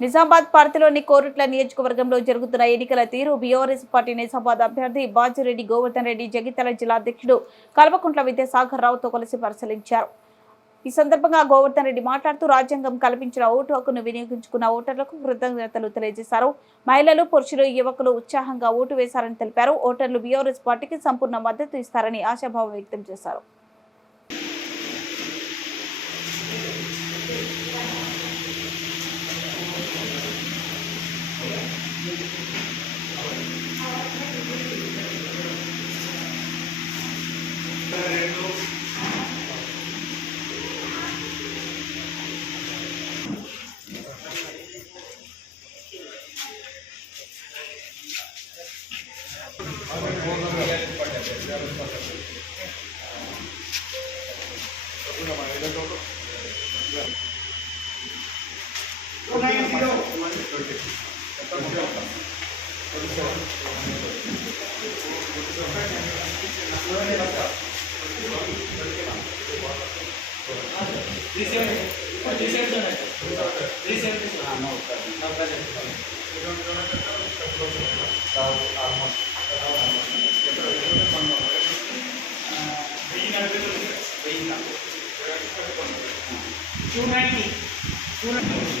నిజామాబాద్ పార్టీలోని కోరుట్ల నియోజకవర్గంలో జరుగుతున్న ఎన్నికల తీరు బీఆర్ఎస్ పార్టీ నిజామాబాద్ అభ్యర్థి బాజిరెడ్డి గోవర్ధన్ రెడ్డి జగిత్యాల జిల్లా అధ్యక్షుడు కల్వకుంట్ల విద్యాసాగర్ రావుతో కలిసి పరిశీలించారు. ఈ సందర్భంగా గోవర్ధన్ రెడ్డి మాట్లాడుతూ రాజ్యాంగం కల్పించిన ఓటు హక్కును వినియోగించుకున్న ఓటర్లకు కృతజ్ఞతలు తెలియజేశారు. మహిళలు పురుషులు యువకులు ఉత్సాహంగా ఓటు వేశారని తెలిపారు. ఓటర్లు బీఆర్ఎస్ పార్టీకి సంపూర్ణ మద్దతు ఇస్తారని ఆశాభావం వ్యక్తం చేశారు. Gracias. Two ninety two ninety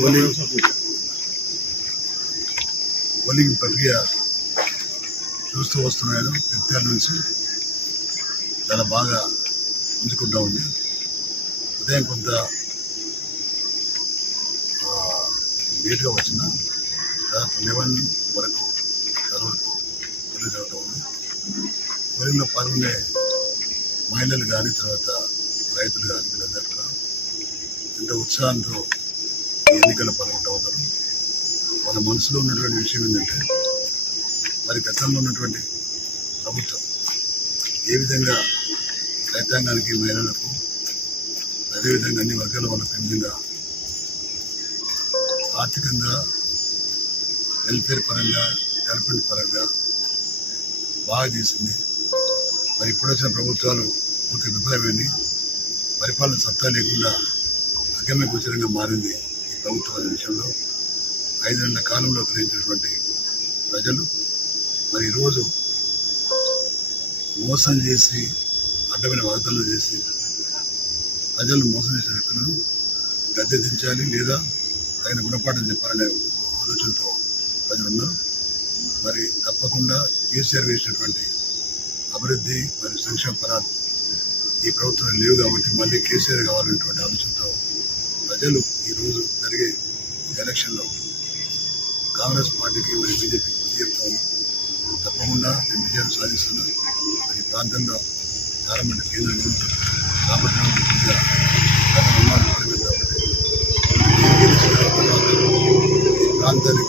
polling polling ప్రక్రియ చూస్తూ వస్తున్నాను వ్యక్తాల నుంచి. చాలా బాగా పుంజుకుంటూ ఉంది. ఉదయం కొంత లేట్గా వచ్చిన దాదాపు లెవెన్ వరకు ట్వెల్వ్ వరకు పోలింగ్ జరుగుతూ ఉంది. పోలింగ్లో పాల్గొనే మహిళలు కానీ తర్వాత రైతులు కానీ వీళ్ళందరూ కూడా ఎంతో ఉత్సాహంతో ఎన్నికల ఎన్నికల్లో పాల్గొంటూ ఉన్నారు వాళ్ళ మనసులో ఉన్నటువంటి విషయం ఏంటంటే మరి గతంలో ఉన్నటువంటి ప్రభుత్వం ఏ విధంగా రైతాంగానికి మహిళలకు అదేవిధంగా అన్ని వర్గాల వాళ్ళకు ఏ విధంగా ఆర్థికంగా వెల్ఫేర్ పరంగా డెవలప్మెంట్ పరంగా బాగా చేసింది. మరి ఇప్పుడు వచ్చిన ప్రభుత్వాలు పూర్తి విఫలమైంది. పరిపాలన సత్తా లేకుండా అగమ్య గోచరంగా మారింది. ప్రభుత్వం విషయంలో ఐదు నెలల కాలంలో గ్రహించినటువంటి ప్రజలు మరి ఈరోజు మోసం చేసి అడ్డమైన వాగ్దానాలు చేసి ప్రజలను మోసం చేసిన వ్యక్తులను గద్దె దించాలి లేదా తగిన గుణపాఠం చెప్పాలనే ఆలోచనతో ప్రజలు ఉన్నారు మరి తప్పకుండా కేసీఆర్ వేసినటువంటి అభివృద్ధి మరియు సంక్షేమ పరాలు ఈ ప్రభుత్వం లేవు కాబట్టి మళ్ళీ కేసీఆర్ కావాలనేటువంటి ఆలోచనతో ప్రజలు ఈరోజు జరిగే ఎలక్షన్లో కాంగ్రెస్ పార్టీకి మరి బీజేపీ విజయంతో తప్పకుండా మేము విజయాన్ని సాధిస్తున్నాం మరి ఈ ప్రాంతంలో చాలా మంది కేంద్రం కాబట్టి ఈ ప్రాంతానికి